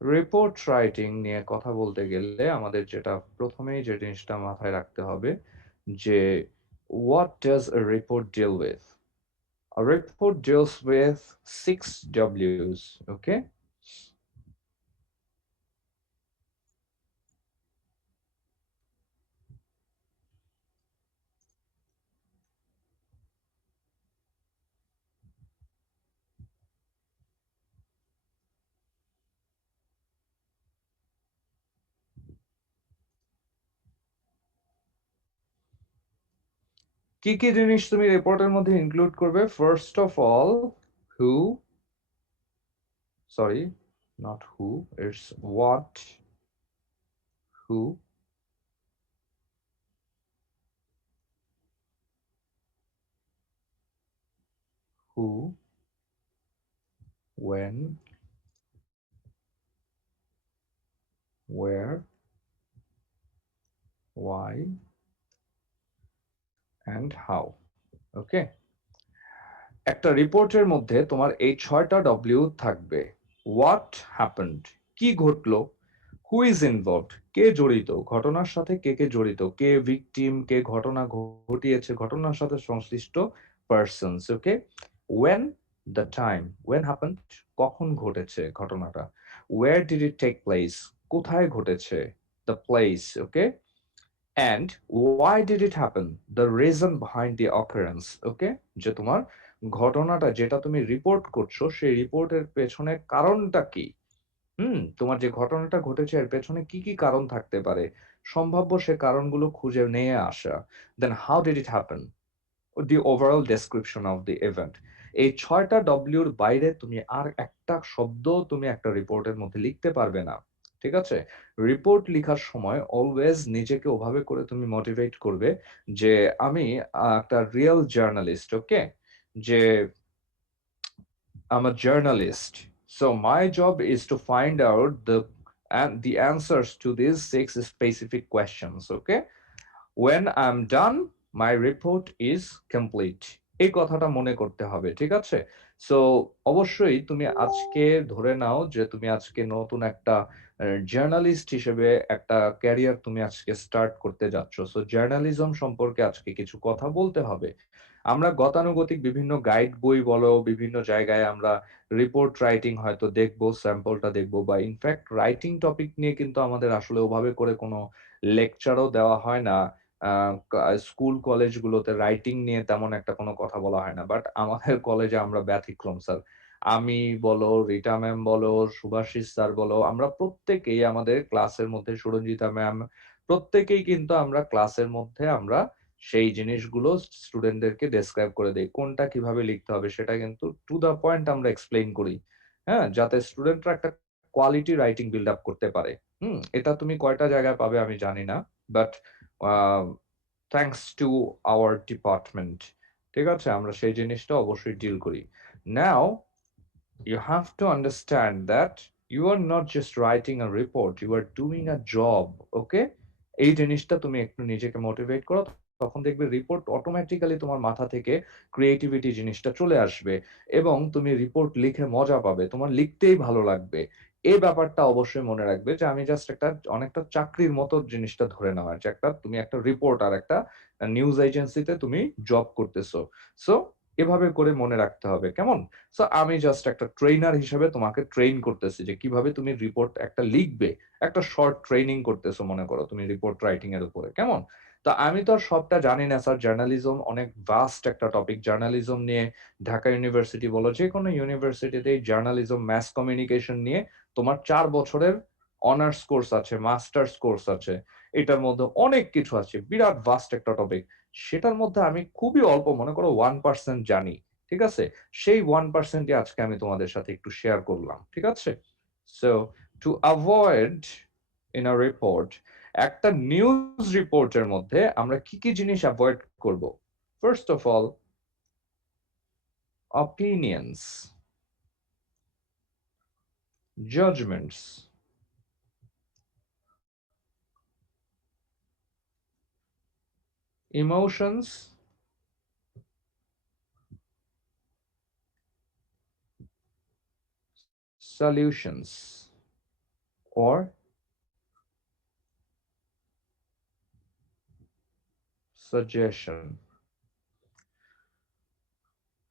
Report writing নিয়ে কথা বলতে গেলে আমাদের যেটা প্রথমেই যে জিনিসটা মাথায় রাখতে হবে যে what does a report deal with? A report deals with 6 W's, okay? কি কি জিনিস তুমি রিপোর্টের মধ্যে ইনক্লুড করবে? First of all, who, sorry, not who, it's what, who, who, when, where, why, and how. ওকে, একটা রিপোর্টের মধ্যে তোমার এই 6টা ডব্লিউ থাকবে। হোয়াট হ্যাপেন্ড, কি ঘটলো? হু ইজ ইনভলভড, কে জড়িত, ঘটনার সাথে কে কে জড়িত, কে ভিকটিম, কে ঘটনা ঘটিয়েছে, ঘটনার সাথে সংশ্লিষ্ট persons. Okay, when, the time, when happened, কখন ঘটেছে ঘটনাটা। Where did it take place, কোথায় ঘটেছে, the place. Okay, and why did it happen, the reason behind the occurrence. ওকে, যে তোমার ঘটনাটা যেটা তুমি রিপোর্ট করছো সেই রিপোর্টের পেছনে কারণটা কি। তোমার যে ঘটনাটা ঘটেছে এর পেছনে কি কি কারণ থাকতে পারে, সম্ভাব্য সে কারণগুলো খুঁজে নিয়ে আসা। Then how did it happen, the overall description of the event. এই 6টা ডব্লিউর বাইরে তুমি আর একটা শব্দ তুমি একটা রিপোর্টের মধ্যে লিখতে পারবে না। ঠিক আছে? রিপোর্ট লিখার সময় অলওয়েজ নিজেকে ওভাবে করে তুমি মোটিভেট করবে যে আমি একটা রিয়েল জার্নালিস্ট। ওকে? যে I'm a journalist. So my job is to find out the answers to these 6 specific questions. Okay? When I'm done, my report is complete. এই কথাটা মনে করতে হবে। ঠিক আছে? সো অবশ্যই তুমি আজকে ধরে নাও যে তুমি আজকে নতুন একটা জার্নালিস্ট হিসেবে একটা ক্যারিয়ার তুমি আজকে স্টার্ট করতে যাচ্ছ। সো জার্নালিজম সম্পর্কে আজকে কিছু কথা বলতে হবে। আমরা গতানুগতিক বিভিন্ন গাইড বই বলো, বিভিন্ন জায়গায় আমরা রিপোর্ট রাইটিং হয়তো দেখবো, স্যাম্পলটা দেখবো বা ইনফ্যাক্ট রাইটিং টপিক নিয়ে কিন্তু আমাদের আসলে ওভাবে করে কোনো লেকচারও দেওয়া হয় না। আ স্কুল কলেজগুলোতে রাইটিং নিয়ে তেমন একটা কোনো কথা বলা হয় না। বাট আমাদের কলেজে আমরা ব্যতিক্রম স্যার। আমি বলো, রিটা ম্যাম বলো, শুভাশিস স্যার বলো, আমরা প্রত্যেকেই আমাদের ক্লাসের মধ্যে সুরঞ্জিতা ম্যাম, প্রত্যেকেই কিন্তু আমরা ক্লাসের মধ্যে আমরা সেই জিনিসগুলো স্টুডেন্টদেরকে ডেসক্রাইব করে দেই। কোনটা কিভাবে লিখতে হবে সেটা কিন্তু টু দ্যা পয়েন্ট আমরা এক্সপ্লেইন করি। হ্যাঁ? যাতে স্টুডেন্টরা একটা কোয়ালিটি রাইটিং বিল্ড আপ করতে পারে। এটা তুমি কয়টা জায়গায় পাবে আমি জানি না। But a thanks to our department. ঠিক আছে? আমরা সেই জিনিসটা অবশ্যই ডিল করি। নাও you have to understand that you are not just writing a report, you are doing a job. Okay? এই জিনিসটা তুমি একটু নিজেকে মোটিভেট করো, তখন দেখবে রিপোর্ট অটোমেটিক্যালি তোমার মাথা থেকে ক্রিয়েটিভিটি জিনিসটা চলে আসবে এবং তুমি রিপোর্ট লিখে মজা পাবে। তোমার লিখতেই ভালো লাগবে। এই ব্যাপারটা অবশ্যই মনে রাখবে যে আমি জাস্ট একটা অনেকটা চাকরির মতো জিনিসটা ধরে নেওয়া যে একটা তুমি একটা রিপোর্টার, একটা নিউজ এজেন্সিতে তুমি জব করতেছো। সো এভাবে করে মনে রাখতে হবে। কেমন? সো আমি জাস্ট একটা ট্রেইনার হিসেবে তোমাকে ট্রেইন করতেছি যে কিভাবে তুমি রিপোর্ট একটা লিখবে। একটা শর্ট ট্রেনিং করতেছো মনে করো তুমি রিপোর্ট রাইটিং এর উপরে। কেমন? তো আমি তো আর সবটা জানি না স্যার। জার্নালিজম অনেক ভাস্ট একটা টপিক। জার্নালিজম নিয়ে ঢাকা ইউনিভার্সিটি বলো, যেকোনো ইউনিভার্সিটিতেই জার্নালিজম, মাস কমিউনিকেশন নিয়ে তোমার ৪ বছরের অনার্স কোর্স আছে, মাস্টার্স কোর্স আছে। এটার মধ্যে অনেক কিছু আছে। বিরাট ভাস্ট একটা টপিক। সেটার মধ্যে আমি খুবই অল্প মনে করো 1% জানি। ঠিক আছে? সেই 1% ই আজকে আমি তোমাদের সাথে একটু শেয়ার করলাম। ঠিক আছে? So to avoid in a report, একটা নিউজ রিপোর্টের মধ্যে আমরা কি, কি জিনিস এভয়েড করব? First of all, opinions, judgments, emotions, solutions. or suggestion.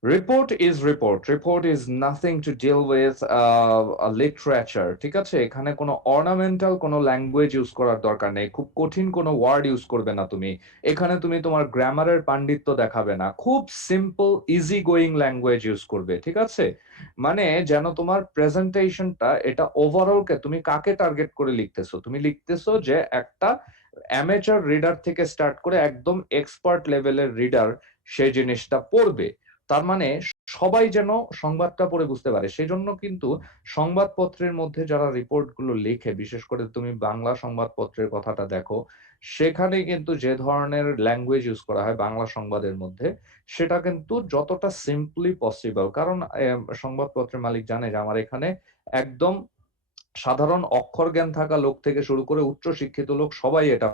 Report is report. Report is nothing to deal with a literature. ঠিক আছে, এখানে কোনো অর্নামেন্টাল কোনো ল্যাঙ্গুয়েজ ইউজ করার দরকার নেই, খুব কঠিন কোনো ওয়ার্ড ইউজ করবে না তুমি এখানে, তুমি তোমার গ্রামারের পাণ্ডিত্য দেখাবে না, খুব simple easy going language use করবে। ঠিক আছে, মানে যেন তোমার প্রেজেন্টেশনটা এটা ওভারঅল তুমি কাকে টার্গেট করে লিখতেছো, তুমি লিখতেছো যে একটা অ্যামেচার রিডার থেকে স্টার্ট করে একদম এক্সপার্ট লেভেলের রিডার সেই জিনিসটা পড়বে, তার মানে সবাই যেন সংবাদটা পড়ে বুঝতে পারে। সেজন্য কিন্তু সংবাদপত্রের মধ্যে যারা রিপোর্ট গুলো লেখে, বিশেষ করে তুমি বাংলা সংবাদপত্রের কথাটা দেখো, সেখানে কিন্তু যে ধরনের ল্যাঙ্গুয়েজ ইউজ করা হয় বাংলা সংবাদের মধ্যে, সেটা কিন্তু যতটা সিম্পলি পসিবল। কারণ সংবাদপত্রের মালিক জানে যে আমার এখানে একদম সাধারণ অক্ষর জ্ঞান থাকা লোক থেকে শুরু করে উচ্চ শিক্ষিত লোক সবাই এটা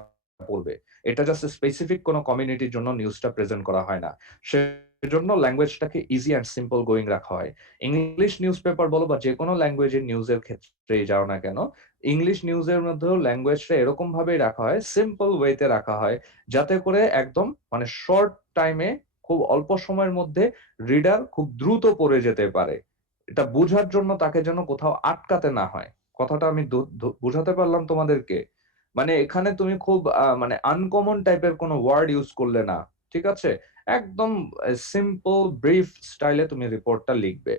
পড়বে। এটা জাস্ট স্পেসিফিক কোনো কমিউনিটির জন্য নিউজটা প্রেজেন্ট করা হয় না, সেজন্য ল্যাঙ্গুয়েজটাকে ইজি অ্যান্ড সিম্পল গোয়িং রাখা হয়। ইংলিশ নিউজ পেপার বলো বা যে কোনো ল্যাঙ্গুয়েজের নিউজের ক্ষেত্রে যাও না কেন, ইংলিশ নিউজের মধ্যেও ল্যাঙ্গুয়েজটা এরকম ভাবেই রাখা হয়, সিম্পল ওয়েতে রাখা হয়, যাতে করে একদম মানে শর্ট টাইমে খুব অল্প সময়ের মধ্যে রিডার খুব দ্রুত পড়ে যেতে পারে। এটা বোঝার জন্য তাকে যেন কোথাও আটকাতে না হয়। কথাটা আমি বুঝাতে পারলাম তোমাদেরকে? মানে এখানে তুমি খুব মানে আনকমন টাইপের কোনো ওয়ার্ড ইউজ করলে না। ঠিক আছে? একদম সিম্পল ব্রিফ স্টাইলে তুমি রিপোর্টটা লিখবে।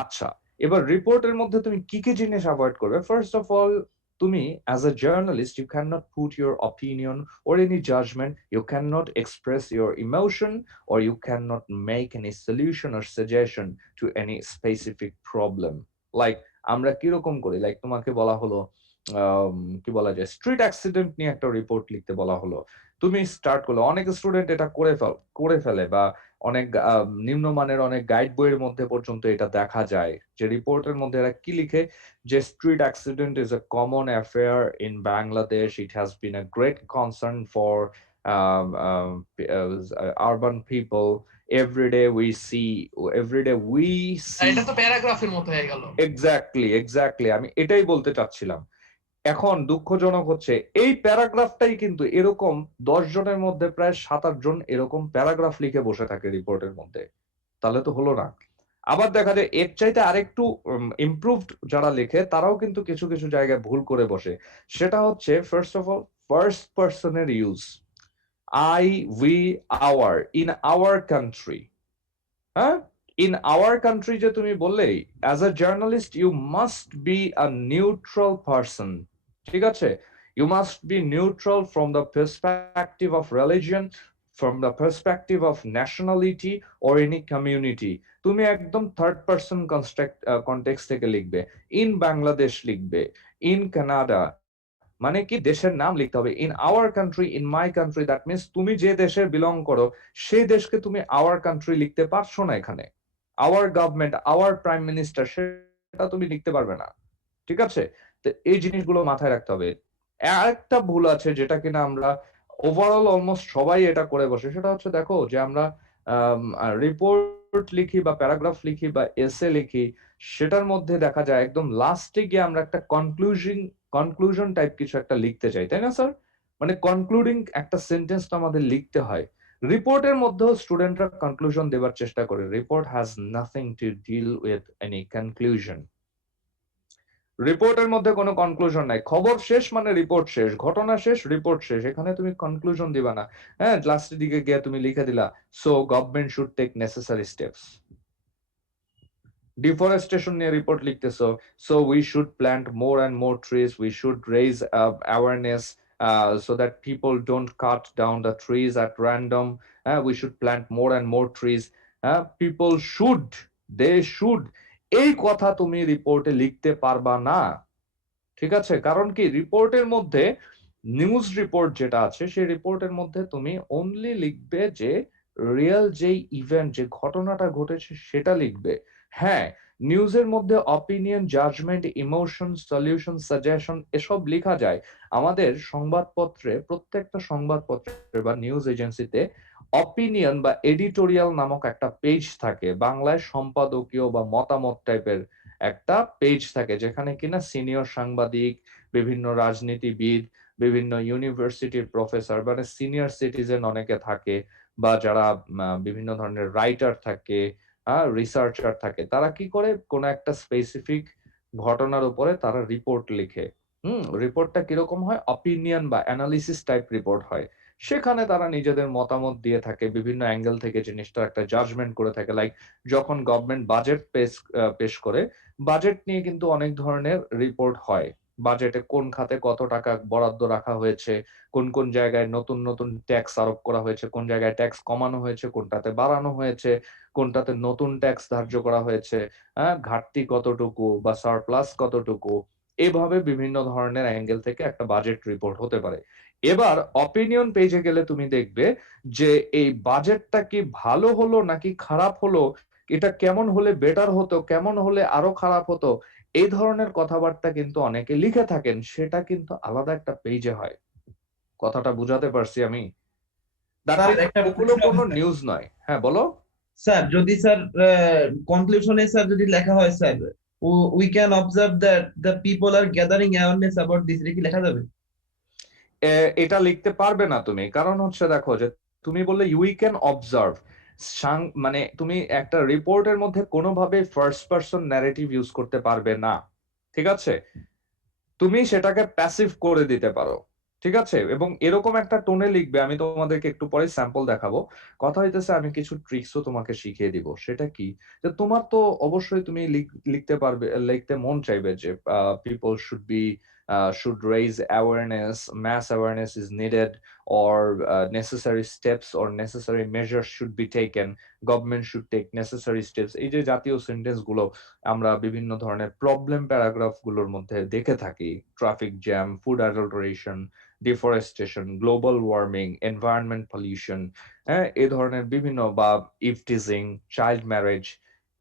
আচ্ছা, এবার রিপোর্টের মধ্যে তুমি কি, কি জিনিস এভয়েড করবে? ফার্স্ট অফ অল, তুমি as a journalist you can not put your opinion or any judgment, you cannot express your emotion, or you cannot make any solution or suggestion to any specific problem. Like আমরা কিরকম করি, like তোমাকে বলা হলো কি বলা যায়, street accident নিয়ে একটা রিপোর্ট লিখতে বলা হলো, তুমি স্টার্ট করলে, অনেক স্টুডেন্ট এটা করে ফেলে বা অনেক নিম্নমানের অনেক গাইড বইয়ের মধ্যে পর্যন্ত এটা দেখা যায় যে রিপোর্টের মধ্যে এরা কি লিখে, যে street accident is a common affair in Bangladesh. It has been a great concern for urban people. Every day we see এটা তো প্যারাগ্রাফের মতো হয়ে গেল। এক্স্যাক্টলি আমি এটাই বলতে চাচ্ছিলাম। এখন দুঃখজনক হচ্ছে এই প্যারাগ্রাফটাই কিন্তু এরকম 10 জনের মধ্যে প্রায় 7-8 জন এরকম প্যারাগ্রাফ লিখে বসে থাকে রিপোর্টের মধ্যে, তাহলে তো হলো না। আবার দেখা যায় এর চাইতে আরেকটু ইমপ্রুভড যারা লেখে তারাও কিন্তু কিছু কিছু জায়গায় ভুল করে বসে। সেটা হচ্ছে ফার্স্ট অফ অল ফার্স্ট পারসনের use, I, we, our, in our country. হ্যাঁ, ইন আওয়ার কান্ট্রি যে তুমি বললেই, as a journalist you must be a neutral person. ঠিক আছে, you must be neutral from the perspective of religion, from the perspective of nationality or any community. তুমি একদম third person context থেকে লিখবে, in Bangladesh লিখবে, ইন কানাডা, মানে কি দেশের নাম লিখতে হবে, in our country, in my country, that means তুমি যে দেশে বিলং করো সেই দেশকে তুমি আওয়ার কান্ট্রি লিখতে পারছো না এখানে। Hour government, hour prime minister, সেটা তুমি লিখতে পারবে না। ঠিক আছে, তো এই জিনিসগুলো মাথায় রাখতে হবে। আরেকটা ভুল আছে যেটা কিনা আমরা ওভারঅল অলমোস্ট সবাই এটা করে বসে, সেটা হচ্ছে দেখো যে আমরা রিপোর্ট লিখি বা প্যারাগ্রাফ লিখি বা এসে লিখি, সেটার মধ্যে দেখা যায় একদম লাস্টে গিয়ে আমরা একটা কনক্লুশন টাইপ কিছু একটা লিখতে চাই, তাই না স্যার? মানে কনক্লুডিং একটা সেন্টেন্স তো আমাদের লিখতে হয়। রিপোর্টের মধ্যেও স্টুডেন্টরা কনক্লুশন দেওয়ার চেষ্টা করে, report has nothing to deal with any conclusion. রিপোর্টের মধ্যে কোনো কনক্লুশন নাই, খবর শেষ মানে রিপোর্ট শেষ, ঘটনা শেষ, রিপোর্ট শেষ, এখানে তুমি কনক্লুশন দিবা না। হ্যাঁ, লাস্টের দিকে গিয়ে তুমি লিখে দিলা, so government should take necessary steps. Deforestation নিয়ে রিপোর্ট লিখতেছো, so we should plant more and more trees, we should raise awareness so that people don't cut down the trees at random. We should plant more and more trees. People should, they should, এই কথা তুমি রিপোর্টে লিখতে পারবা না। ঠিক আছে, কারণ কি রিপোর্টের মধ্যে নিউজ রিপোর্ট যেটা আছে সেই রিপোর্টের মধ্যে তুমি অনলি লিখবে যে রিয়েল যে ইভেন্ট, যে ঘটনাটা ঘটেছে সেটা লিখবে। হ্যাঁ, নিউজের মধ্যে opinion, judgement, emotion, solution, suggestion এসব লেখা যায়। আমাদের সংবাদপত্রে, প্রত্যেকটা সংবাদপত্রে বা নিউজ এজেন্সিতে অপিনিয়ন বা এডিটোরিয়াল নামক একটা পেজ থাকে, বাংলায় সম্পাদকীয় বা মতামত টাইপের একটা পেজ থাকে যেখানে কিনা সিনিয়র সাংবাদিক, বিভিন্ন রাজনীতিবিদ, বিভিন্ন ইউনিভার্সিটির প্রফেসর, মানে সিনিয়র সিটিজেন অনেকে থাকে, বা যারা বিভিন্ন ধরনের রাইটার থাকে, রিসার্চার থাকে, তারা কি করে কোন একটা স্পেসিফিক ঘটনার উপরে তারা রিপোর্ট লিখে। রিপোর্টটা কিরকম হয়? অপিনিয়ন বা অ্যানালিসিস টাইপ রিপোর্ট হয়। সেখানে তারা নিজেদের মতামত দিয়ে থাকে, বিভিন্ন অ্যাঙ্গেল থেকে জিনিসটা একটা জাজমেন্ট করে থাকে। লাইক যখন গভর্নমেন্ট বাজেট পেশ করে, বাজেট নিয়ে কিন্তু অনেক ধরনের রিপোর্ট হয়। বাজেটে কোন খাতে কত টাকা বরাদ্দ রাখা হয়েছে, কোন কোন জায়গায় নতুন নতুন ট্যাক্স আরোপ করা হয়েছে, কোন জায়গায় ট্যাক্স কমানো হয়েছে, কোনটাতে বাড়ানো হয়েছে, কোনটাতে নতুন ট্যাক্স ধার্য করা হয়েছে, ঘাটতি কতটুকু বা সারপ্লাস কতটুকু। এভাবে বিভিন্ন ধরনের অ্যাঙ্গেল থেকে একটা বাজেট রিপোর্ট হতে পারে। এবার অপিনিয়ন পেজে গেলে তুমি দেখবে যে এই বাজেটটা কি ভালো হলো নাকি খারাপ হলো, এটা কেমন হলে বেটার হতো, কেমন হলে আরো খারাপ হতো, এই ধরনের কথাবার্তা কিন্তু অনেকে লিখে থাকেন। সেটা কিন্তু আলাদা একটা পেজে হয়। কথাটা বুঝাতে পারছি আমি? দ্যাট স্যার মিন্স একটা ওগুলো প্রশ্ন আছে কোনো স্যার। নিউজ নয়। হ্যাঁ, বলো। স্যার যদি স্যার কনক্লুশনে স্যার যদি লেখা হয় sir, we can observe that the people are gathering awareness about this, এটা কি লেখা যাবে? এটা লিখতে পারবে না তুমি, কারণ হচ্ছে দেখো যে তুমি বললে উই ক্যান অবজার্ভ, মানে তুমি একটা রিপোর্টের মধ্যে কোনোভাবে ফার্স্ট পারসন ন্যারেটিভ ইউজ করতে পারবে না। ঠিক আছে? তুমি সেটাকে প্যাসিভ করে দিতে পারো। ঠিক আছে? এবং এরকম একটা টোনে লিখবে, আমি তোমাদেরকে একটু পরে স্যাম্পল দেখাবো। কথা হইতেছে আমি কিছু ট্রিক্সও তোমাকে শিখিয়ে দিব। সেটা কি? যে তোমার তো অবশ্যই তুমি লিখতে পারবে, লিখতে মন চাইবে যে people should be should raise awareness, mass awareness is needed, or necessary steps or necessary measures should be taken, government should take necessary steps। এই যে জাতীয় সেন্টেন্স গুলো আমরা বিভিন্ন ধরনের প্রবলেম প্যারাগ্রাফ গুলোর মধ্যে দেখে থাকি, traffic jam, food adulteration, deforestation, global warming, environment pollution, হ্যাঁ, এই ধরনের বিভিন্ন, বা ইভটিজিং, চাইল্ড ম্যারেজ,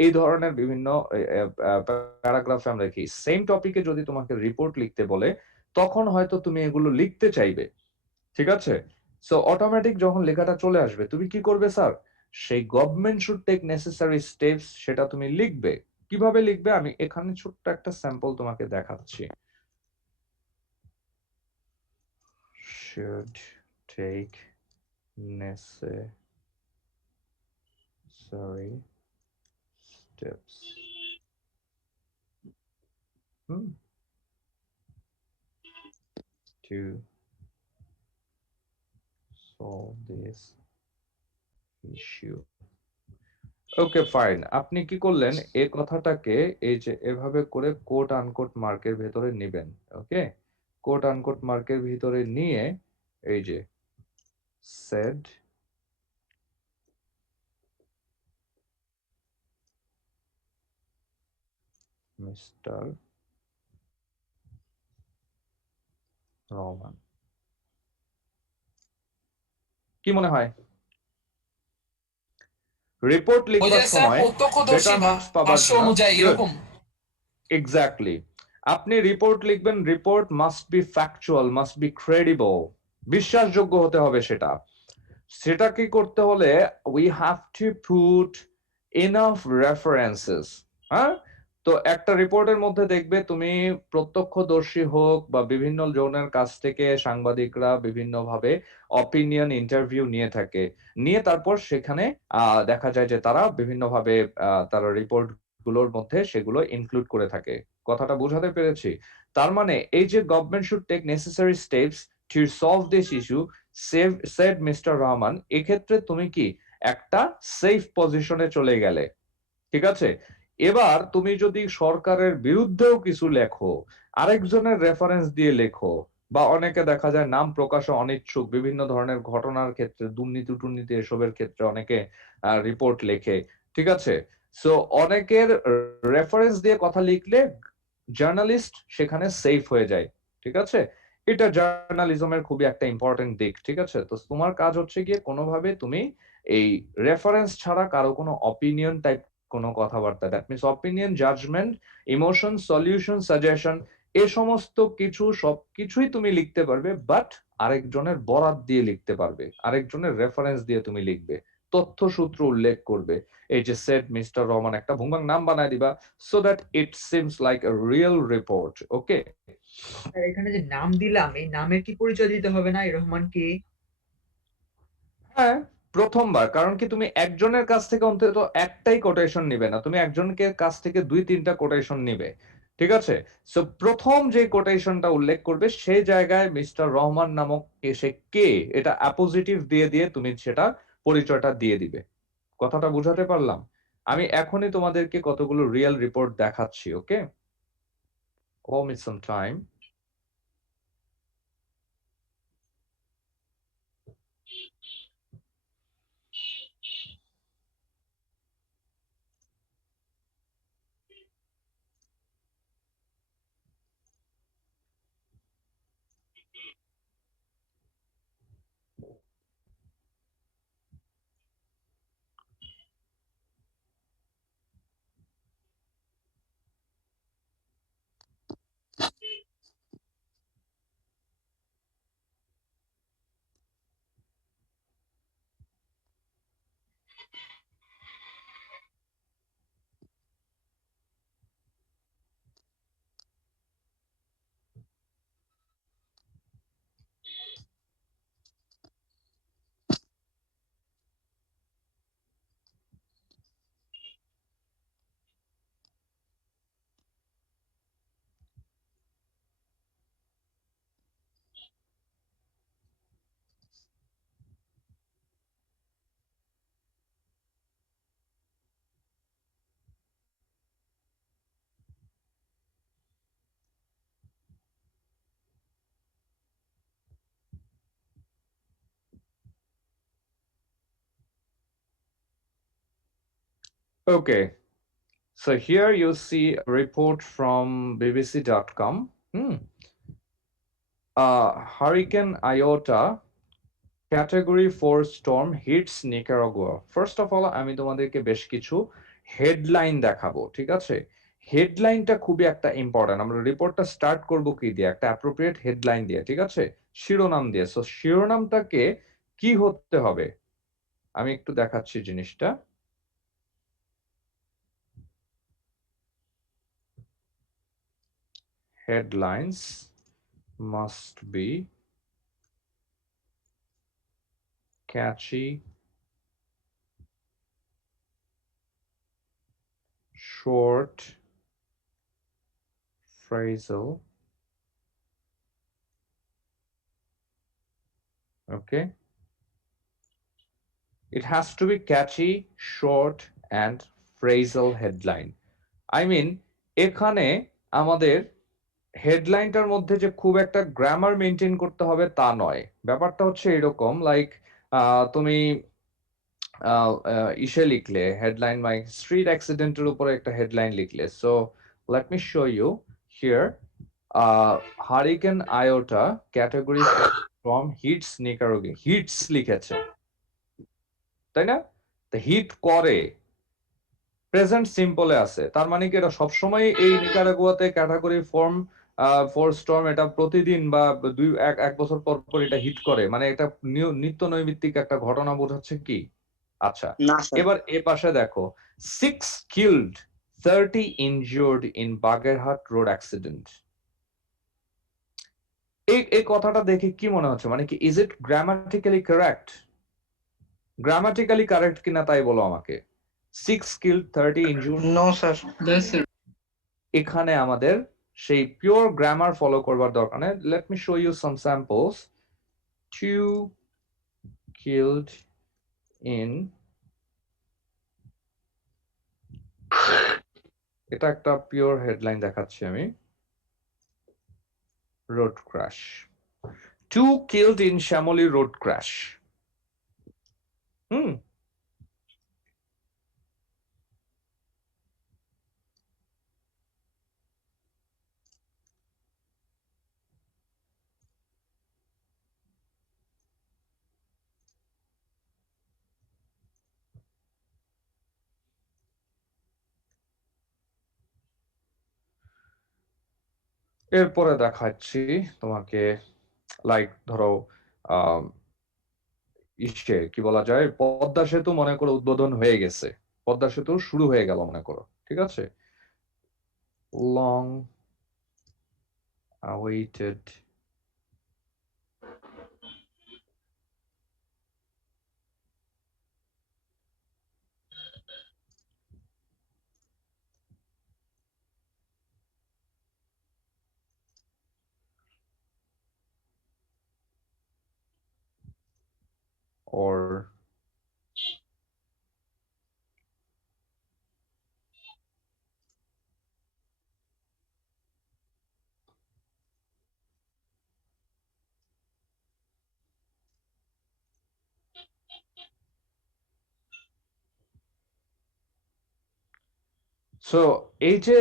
এই ধরনের বিভিন্ন প্যারাগ্রাফে আমরা দেখি। সেম টপিকে যদি তোমাকে রিপোর্ট লিখতে বলে, তখন হয়তো তুমি এগুলো লিখতে চাইবে। ঠিক আছে? সো অটোমেটিক যখন লেখাটা চলে আসবে, তুমি কি করবে স্যার? সেই government should take necessary steps, সেটা তুমি লিখবে। কিভাবে লিখবে আমি এখানে ছোট্ট একটা স্যাম্পল তোমাকে দেখাচ্ছি। should take necessary steps to solve this issue. Okay, fine. আপনি কি করলেন, এই কথাটাকে এই যে এভাবে করে কোট আনকোট মার্কের ভেতরে নেবেন। ওকে, কোট আনকোট মার্কের ভিতরে নিয়ে এই যে said মিস্টার রহমান। কি মনে হয় রিপোর্ট ওই লিখবার যে স্যার সময় প্রত্যক্ষদর্শী বেটার মার্কস পাবার ভাষ্য জন্য? অনুযায়ী গুড, এরকম। এক্স্যাক্টলি। আপনি রিপোর্ট লিখবেন, report must be factual, must be credible, বিশ্বাসযোগ্য হতে হবে সেটা। সেটা কি করতে হলে we have to put enough references. হ্যাঁ, তো একটা রিপোর্টের মধ্যে দেখবে তুমি, প্রত্যক্ষদর্শী হোক বা বিভিন্ন জনের কাছ থেকে সাংবাদিকরা বিভিন্ন ভাবে অপিনিয়ন ইন্টারভিউ নিয়ে থাকে, নিয়ে তারপর সেখানে দেখা যায় যে তারা বিভিন্ন ভাবে তারা রিপোর্ট গুলোর মধ্যে সেগুলো ইনক্লুড করে থাকে। কথাটা বোঝাতে পেরেছি? তার মানে এই যে government should take necessary steps to solve this issue, said mister Rahman, এক্ষেত্রে তুমি কি একটা সেফ পজিশনে চলে গেলে। ঠিক আছে? এবার তুমি যদি সরকারের বিরুদ্ধেও কিছু লেখো, আরেকজনের রেফারেন্স দিয়ে লেখো, বা অনেকে দেখা যায় নাম প্রকাশে অনিচ্ছুক, বিভিন্ন ধরনের ঘটনার ক্ষেত্রে, দুর্নীতি টুর্নীতি এসবের ক্ষেত্রে অনেকে রিপোর্ট লেখে। ঠিক আছে? সো অনেকের রেফারেন্স দিয়ে কথা লিখলে জার্নালিস্ট সেখানে সেফ হয়ে যায়। ঠিক আছে? এটা জার্নালিজমের খুবই একটা ইম্পর্টেন্ট দিক। ঠিক আছে? তো তোমার কাজ হচ্ছে গিয়ে কোনোভাবে তুমি এই রেফারেন্স ছাড়া কারো কোনো অপিনিয়ন টাইপ কোনো কথাবার্তা, that means opinion, judgement, emotion, solution, suggestion, এ সমস্ত কিছু সবকিছুই তুমি লিখতে পারবে, বাট আরেকজনের বরাত দিয়ে লিখতে পারবে, আরেকজনের রেফারেন্স দিয়ে তুমি লিখবে। তথ্যসূত্র উল্লেখ করবে, এই যে সেড মিস্টার রহমান একটা ভুংবাং নাম বানায় দিবা, so that it seems like a real report. Okay, sir এখানে যে নাম দিলাম, এই নামের কি পরিচয় দিতে হবে না, এই রহমান কে? হ্যাঁ, প্রথমবার, কারণ কি তুমি একজনের কাছ থেকে অন্তত একটাই কোটেশন নিবে না, তুমি একজনকে কাছ থেকে 2-3টা কোটেশন নিবে, ঠিক আছে? সো প্রথম যে কোটেশনটা উল্লেখ করবে সেই জায়গায় মিস্টার রহমান নামক এসে কে, এটা অ্যাপোজিটিভ দিয়ে দিয়ে তুমি সেটা পরিচয়টা দিয়ে দিবে। কথাটা বুঝাতে পারলাম? আমি এখনই তোমাদেরকে কতগুলো রিয়েল রিপোর্ট দেখাচ্ছি। ওকে, allow me some time. Okay, so here you see a report from bbc.com. Hurricane Iota Category 4 storm hits Nicaragua. First of all, আমি তোমাদেরকে বেশ কিছু হেডলাইন দেখাবো, ঠিক আছে? হেডলাইনটা খুবই একটা ইম্পর্টেন্ট। আমরা রিপোর্টটা স্টার্ট করব কি দিয়ে? একটা অ্যাপ্রোপ্রিয়েট হেডলাইন দিয়ে, ঠিক আছে? শিরোনাম দিয়ে। সো শিরোনামটাকে কি হতে হবে? আমি একটু দেখাচ্ছি জিনিসটা। Headlines must be catchy, short, phrasal. Okay, it has to be catchy, short and phrasal headline. I mean, এখানে আমাদের হেডলাইনটার মধ্যে যে খুব একটা গ্রামার মেনটেন করতে হবে তা নয়। ব্যাপারটা হচ্ছে এরকম, লাইক তুমি ইসে লিখলে হেডলাইন, মানে স্ট্রিট অ্যাক্সিডেন্টের উপরে একটা হেডলাইন লিখলে। So let me show you here, hurricane Iota category from hits Nicaragua. Hits লিখেছে, তাই না? তো হিট করে প্রেজেন্ট সিম্পলে আছে, তার মানে কি এটা সবসময় এই নিকারাগুয়াতে ক্যাটাগরি ফর্ম ফোর স্টর্ম এটা প্রতিদিন বা এক বছর পর পর এটা হিট করে, মানে এটা নিত্য নৈমিত্তিক একটা ঘটনা বোঝাচ্ছে কি? আচ্ছা, না স্যার। এবার এ পাশে দেখো, 6 killed, 30 injured in Bagerhat road accident. এই কথাটা দেখে কি মনে হচ্ছে, মানে কি is it grammatically correct? Grammatically correct কিনা তাই বলো আমাকে। 6 killed, 30 injured. No sir. এখানে আমাদের সেই পিওর গ্রামার ফলো করবার দরকার নেই। Let me show you some samples. 2 killed in, এটা একটা পিওর হেডলাইন দেখাচ্ছি আমি, road crash. 2 killed in Shyamoli road crash. এরপরে দেখাচ্ছি তোমাকে, লাইক ধরো ইসে কি বলা যায়, পদ্মা সেতু মনে করো উদ্বোধন হয়ে গেছে, পদ্মা সেতু শুরু হয়ে গেল মনে করো, ঠিক আছে, লং awaited or সো এই যে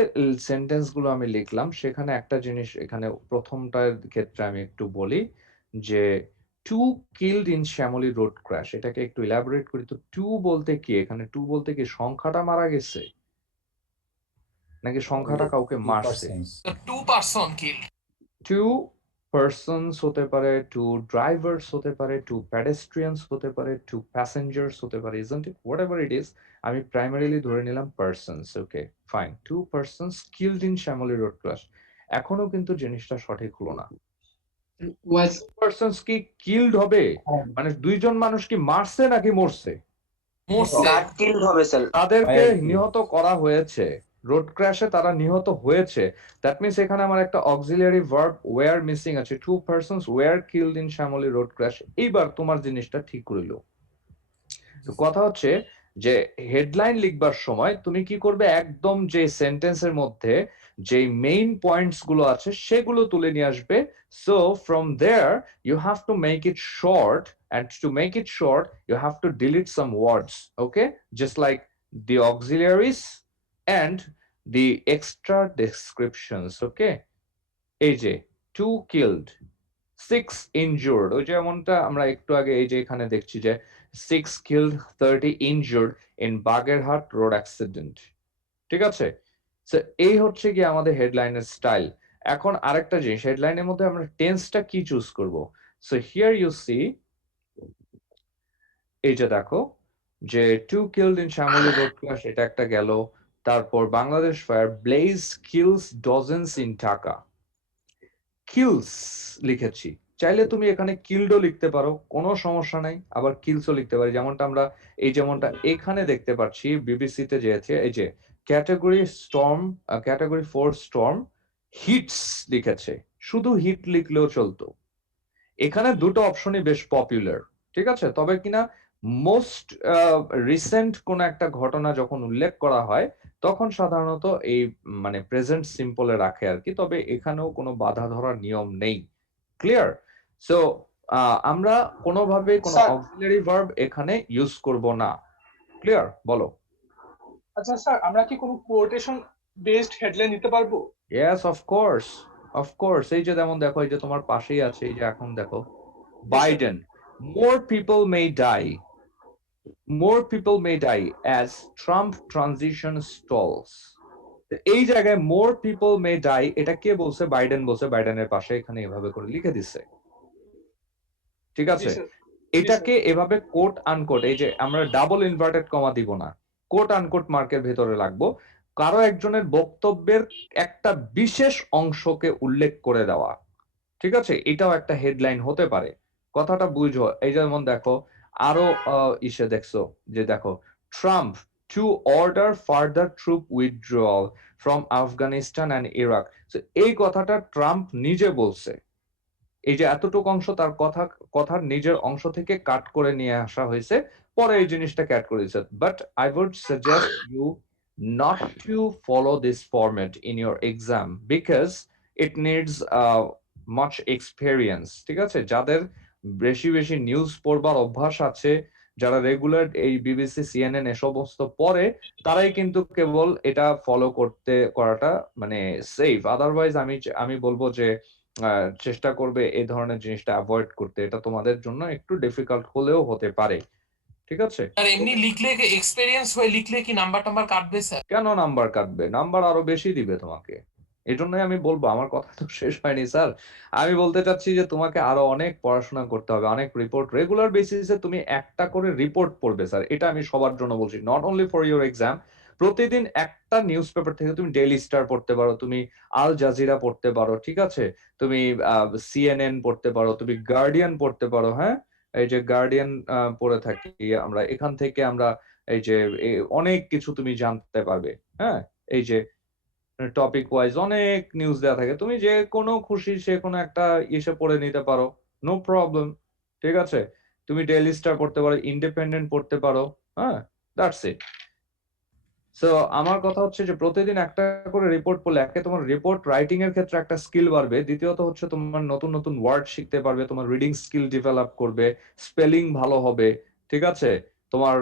সেন্টেন্স গুলো আমি লিখলাম, সেখানে একটা জিনিস এখানে প্রথমটার ক্ষেত্রে আমি একটু বলি যে two killed in Shyamoli road crash, এটাকে একটু ইলাবোরেট করি। তো টু বলতে কি, এখানে টু বলতে কি সংখ্যাটা মারা গেছে নাকি সংখ্যাটা কাউকে মারছে? Two person killed, two persons হতে পারে, টু ড্রাইভার্স হতে পারে, টু প্যাডেস্ট্রিয়ানস হতে পারে, টু প্যাসেঞ্জার্স হতে পারে, isn't it? Whatever it is, আমি প্রাইমারিলি ধরে নিলাম persons. Okay fine, two persons killed in Shyamoli road crash. এখনো কিন্তু জিনিসটা সঠিক হলো না। was পার্সনস কি কিলড হবে, মানে দুইজন মানুষ কি মারছে নাকি মরছে? মরছে, গার্ড কিল্ড হবে স্যার। তাদেরকে নিহত করা হয়েছে, রোড ক্র্যাশে তারা নিহত হয়েছে। দ্যাট মিন্স এখানে আমার একটা অক্সিলিয়ারি ভার্ব ওয়্যার মিসিং আছে, two persons were killed in Shyamoli road crash. এইবার তোমার জিনিসটা ঠিক করিল। তো কথা হচ্ছে যে হেডলাইন লিখবার সময় তুমি কি করবে, একদম যে সেন্টেন্সের মধ্যে যে মেইন পয়েন্টস গুলো আছে সেগুলো তুলে নিয়ে আসবে। So from there you have to make it short, and to make it short you have to delete some words, okay, just like the auxiliaries and the extra descriptions, okay? এই যে 2 killed 6 injured, ওই যেমনটা আমরা একটু আগে এই যে এখানে দেখছি যে 6 killed 30 injured in Bagerhat road accident, ঠিক আছে? সো এই হচ্ছে কি আমাদের হেডলাইনের স্টাইল। এখন আরেকটা জিনিস, হেডলাইনের মধ্যে আমরা টেন্সটা কি চুজ করব। সো হিয়ার ইউ সি, এই যে দেখো যে 2 killed in Shyamoli road crash, এটা একটা গেল। তারপর Bangladesh fire blaze kills dozens in Dhaka, kills লিখেছি, চাইলে তুমি এখানে কিলডও লিখতে পারো, কোনো সমস্যা নাই, আবার কিলসও লিখতে পারি, যেমনটা আমরা এই যেমনটা এখানে দেখতে পাচ্ছি বিবিসিতে যেছে, এই যে category storm, category 4 storm hits লিখেছে, শুধু হিট লিখলেও চলতো। এখানে দুটো অপশনই বেশ পপুলার, ঠিক আছে? তবে কিনা মোস্ট রিসেন্ট কোন একটা ঘটনা যখন উল্লেখ করা হয় তখন সাধারণত এই মানে প্রেজেন্ট সিম্পলে রাখে আর কি, তবে এখানেও কোনো বাধা ধরার নিয়ম নেই। ক্লিয়ার? সো আমরা কোনোভাবে কোনো স্যার। অক্সিলারি ভার্ব এখানে ইউজ করব না। ক্লিয়ার? বলো। আচ্ছা স্যার, আমরা কি কোনো কোটেশন বেসড হেডলাইন দিতে পারবো? Yes, of course. এই যে যেমন দেখো, এই যে তোমার পাশেই আছে, এই যে এখন দেখো Biden, more people may die as Trump transition stalls. এই জায়গায় more people may die, এটা কে বলছে? বাইডেন বলছে, বাইডেনের পাশে এখানে এভাবে করে লিখে দিছে, ঠিক জি আছে? স্যার। এটাকে এভাবে কোট আনকোট, এই যে আমরা ডাবল ইনভার্টেড কমা দিব না, কোট আনকোট মার্কের ভেতরে লাগবো, কারো একজনের বক্তব্যের একটা বিশেষ অংশকে উল্লেখ করে দেওয়া, ঠিক আছে? এটাও একটা হেডলাইন হতে পারে, কথাটা বুঝো। এই যেমন দেখো আরো ইসে দেখছো যে দেখো Trump to order further troop withdrawal from Afghanistan and Iraq. এই কথাটা ট্রাম্প নিজে বলছে, এই যে এতটুকু অংশ তার কথার নিজের অংশ থেকে কাট করে নিয়ে আসা হয়েছে, পরে এই জিনিসটা কাট করেছে। But I would suggest you not to follow this format in your exam because it needs much experience, ঠিক আছে? যাদের বেশি বেশি নিউজ পড়বার অভ্যাস আছে, যারা রেগুলার এই বিবিসি সিএনএন এ সমস্ত পড়ে, তারাই কিন্তু কেবল এটা ফলো করাটা মানে সেফ। আদারওয়াইজ আমি বলবো যে চেষ্টা করবে এই ধরনের জিনিসটা অ্যাভয়েড করতে, এটা তোমাদের জন্য একটু ডিফিকাল্ট হলেও হতে পারে, ঠিক আছে? আর এমনি লিখলে এক্সপেরিয়েন্স হয়ে লিখলে কি নাম্বার কাটবে স্যার? কেন নাম্বার কাটবে? নাম্বার আরো বেশি দিবে তোমাকে। এই জন্যই আমি বলবো, আমার কথা তো শেষ হয়নি স্যার। আমি বলতে চাচ্ছি যে তোমাকে আরো অনেক পড়াশোনা করতে হবে, অনেক রিপোর্ট রেগুলার বেসিসে তুমি একটা করে রিপোর্ট পড়বে স্যার। এটা আমি সবার জন্য বলছি, not only for your exam. প্রতিদিন একটা নিউজ পেপার থেকে তুমি ডেইলি স্টার পড়তে পারো, তুমি আল জাজিরা পড়তে পারো, ঠিক আছে, তুমি সিএনএন পড়তে পারো, তুমি গার্ডিয়ান পড়তে পারো। হ্যাঁ, এই যে গার্ডিয়ান পড়ে থাকি আমরা, এখান থেকে আমরা এই যে অনেক কিছু তুমি জানতে পারবে। হ্যাঁ, এই যে টপিক ওয়াইজ অনেক নিউজ দেওয়া থাকে, তুমি যে কোনো খুশি সে কোনো একটা ইসে পড়ে নিতে পারো, নো প্রবলেম। ঠিক আছে, তুমি ডেইলি স্টার পড়তে পারো, ইন্ডিপেন্ডেন্ট পড়তে পারো। হ্যাঁ, দ্যাটস ইট। সো আমার কথা হচ্ছে যে প্রতিদিন একটা করে রিপোর্ট পড়লে একে তোমার রিপোর্ট রাইটিং এর ক্ষেত্রে একটা স্কিল বাড়বে, দ্বিতীয়ত হচ্ছে তোমার নতুন নতুন ওয়ার্ড শিখতে পারবে, তোমার রিডিং স্কিল ডেভেলপ করবে, স্পেলিং ভালো হবে। ঠিক আছে, তোমার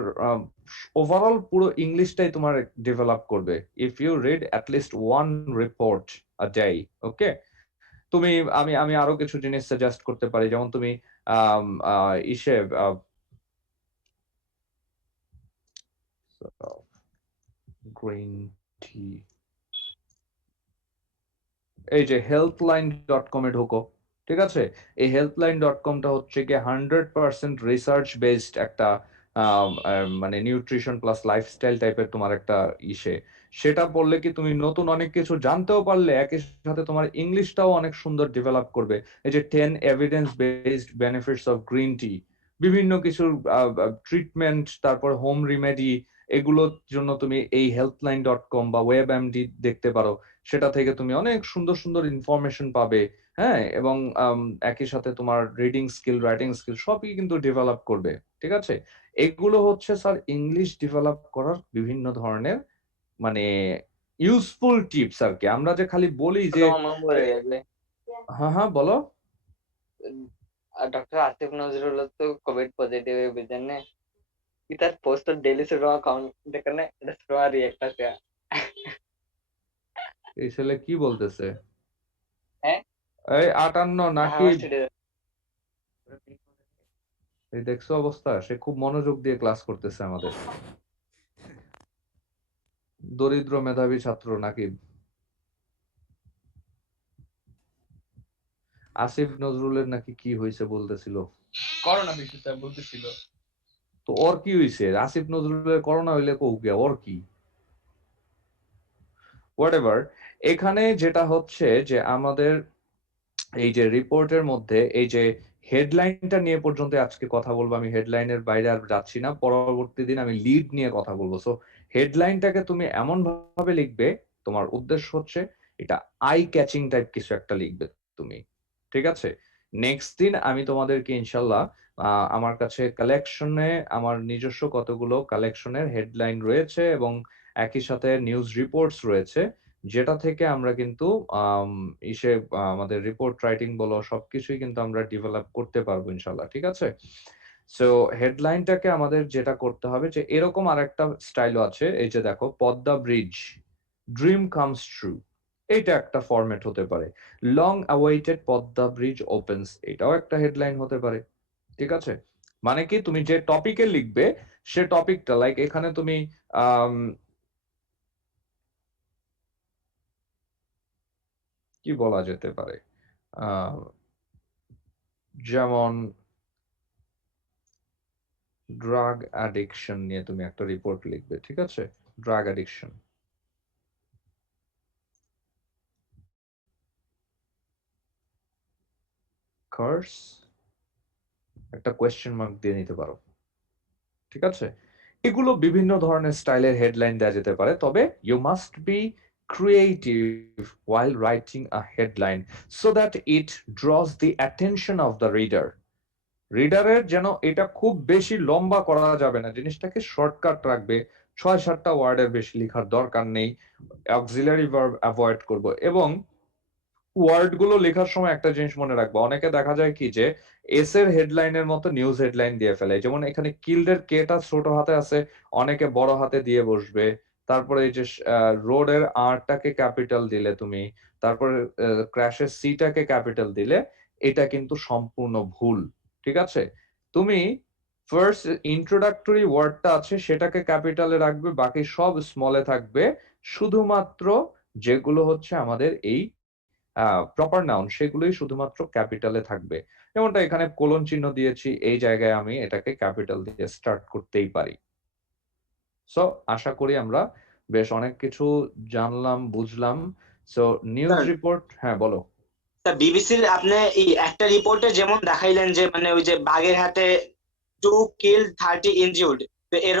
ওভারঅল পুরো ইংলিশটাই তোমার ডেভেলপ করবে if you read at least one report a day. Okay, তুমি আমি আমি আরো কিছু জিনিস সাজেস্ট করতে পারি, যেমন তুমি ইসে গ্রিন টি, এই যে healthline.com এ ঢোকো। ঠিক আছে, এই healthline.com-টা হচ্ছে কি 100% রিসার্চ বেসড একটা মানে নিউট্রিশন প্লাস লাইফস্টাইল টাইপের তোমার একটা ইসে। সেটা পড়লে কি তুমি নতুন অনেক কিছু জানতেও পারলে, একই সাথে তোমার ইংলিশটাও অনেক সুন্দর ডেভেলপ করবে। এই যে 10 evidence based benefits of green tea, বিভিন্ন কিছুর ট্রিটমেন্ট, তারপর হোম রিমেডি, এগুলোর জন্য তুমি এই healthline.com বা WebMD দেখতে পারো। সেটা থেকে তুমি অনেক সুন্দর সুন্দর ইনফরমেশন পাবে। হ্যাঁ, এবং একই সাথে তোমার রিডিং স্কিল, রাইটিং স্কিল সবই কিন্তু ডেভেলপ করবে। ঠিক আছে, এগুলো হচ্ছে স্যার ইংলিশ ডেভেলপ করার বিভিন্ন ধরনের মানে ইউজফুল টিপস আর কি। আমরা যে খালি বলি যে হ্যাঁ হ্যাঁ বলো। डॉक्टर आसिफ नजरुल तो कोविड पॉजिटिव है बिजने इधर पोस्ट डेली से रहा अकाउंट देखने रहा रिएक्ट আছে এই ছেলে কি বলতেছে? হ্যাঁ, এই 58 নাকি? হাওয়া এই দেখছো অবস্থা, সে খুব মনোযোগ দিয়ে ক্লাস করতেছে আমাদের। দরিদ্র মেধাবী ছাত্র নাকি? আসিফ নজরুলের নাকি কি হয়েছে বলতেছিল, করোনা হয়েছে স্যার বলতেছিল। তো ওর কি হয়েছে? আসিফ নজরুলের করোনা হইলে কৌকে ওর কি? হোয়াটএভার, এখানে যেটা হচ্ছে যে আমাদের এই যে রিপোর্টের মধ্যে এই যে হেডলাইনটা নিয়ে পর্যন্ত আজকে কথা বলবো। আমি হেডলাইনের বাইরে আর যাচ্ছি না, পরবর্তী দিন আমি লিড নিয়ে কথা বলবো। সো হেডলাইনটাকে তুমি এমন ভাবে লিখবে, তোমার উদ্দেশ্য হচ্ছে এটা আই ক্যাচিং টাইপ কিছু একটা লিখবে তুমি। ঠিক আছে, নেক্সট দিন আমি তোমাদেরকে ইনশাল্লাহ আমার কাছে কালেকশনে আমার নিজস্ব কতগুলো কালেকশনের হেডলাইন রয়েছে এবং একই সাথে নিউজ রিপোর্টস রয়েছে, যেটা থেকে আমরা কিন্তু ইসে আমাদের রিপোর্ট রাইটিং বলো সবকিছুই কিন্তু আমরা ডেভেলপ করতে পারবো ইনশাল্লাহ। ঠিক আছে, সো হেডলাইনটাকে আমাদের যেটা করতে হবে যে এরকম আরেকটা স্টাইলও আছে, এই যে দেখো, Padma bridge, dream comes true, এটা একটা ফরম্যাট হতে পারে। Long awaited Padma bridge opens, এটাও একটা হেডলাইন হতে পারে। ঠিক আছে, মানে কি তুমি যে টপিকে লিখবে সে টপিকটা, লাইক এখানে তুমি কি বলা যেতে পারে, যেমন ড্রাগ অ্যাডিকশন নিয়ে তুমি একটা রিপোর্ট লিখবে। ঠিক আছে, ড্রাগ অ্যাডিকশন, কার্স, একটা কোয়েশ্চেন মার্ক দিয়ে নিতে পারো। ঠিক আছে, এগুলো বিভিন্ন ধরনের স্টাইলের হেডলাইন দেওয়া যেতে পারে, তবে you must be creative while writing a headline so that it draws the attention of the reader. রিডারের যেন এটা খুব বেশি লম্বা করা যাবে না, জিনিসটাকে শর্টকাট রাখবে, 6-7টা ওয়ার্ডের বেশি লেখার দরকার নেই, অক্সিলারি ভার্ব অ্যাভয়েড করব। এবং ওয়ার্ড গুলো লেখার সময় একটা জিনিস মনে রাখবো, অনেকে দেখা যায় কি যে এস এর হেডলাইনের মতো নিউজ হেডলাইন দিয়ে ফেলে, যেমন এখানে কিল্ডের কেটা ছোট হাতে আছে, অনেকে বড় হাতে দিয়ে বসবে। তারপরে এই যে রোডের আরটাকে ক্যাপিটাল দিলে তুমি, তারপরে ক্র্যাশের সিটাকে ক্যাপিটাল দিলে, এটা কিন্তু সম্পূর্ণ ভুল। ঠিক আছে, তুমি ফার্স্ট ইন্ট্রোডাক্টরি ওয়ার্ডটা আছে সেটাকে ক্যাপিটালে রাখবে, বাকি সব স্মলে থাকবে, শুধুমাত্র যেগুলো হচ্ছে আমাদের এই প্রপার নাউন সেগুলোই শুধুমাত্র ক্যাপিটালে থাকবে। যেমনটা এখানে কোলন চিহ্ন দিয়েছি, এই জায়গায় আমি এটাকে ক্যাপিটাল দিয়ে স্টার্ট করতেই পারি। সো আশা করি আমরা বেশ অনেক কিছু জানলাম, বুঝলাম। So news sir. রিপোর্ট, হ্যাঁ বলো। তা বিবিসির আপনি এই একটা রিপোর্টে যেমন দেখাইলেন যে মানে ওই যে বাগেরহাটে 2 killed 30 injured, তো এর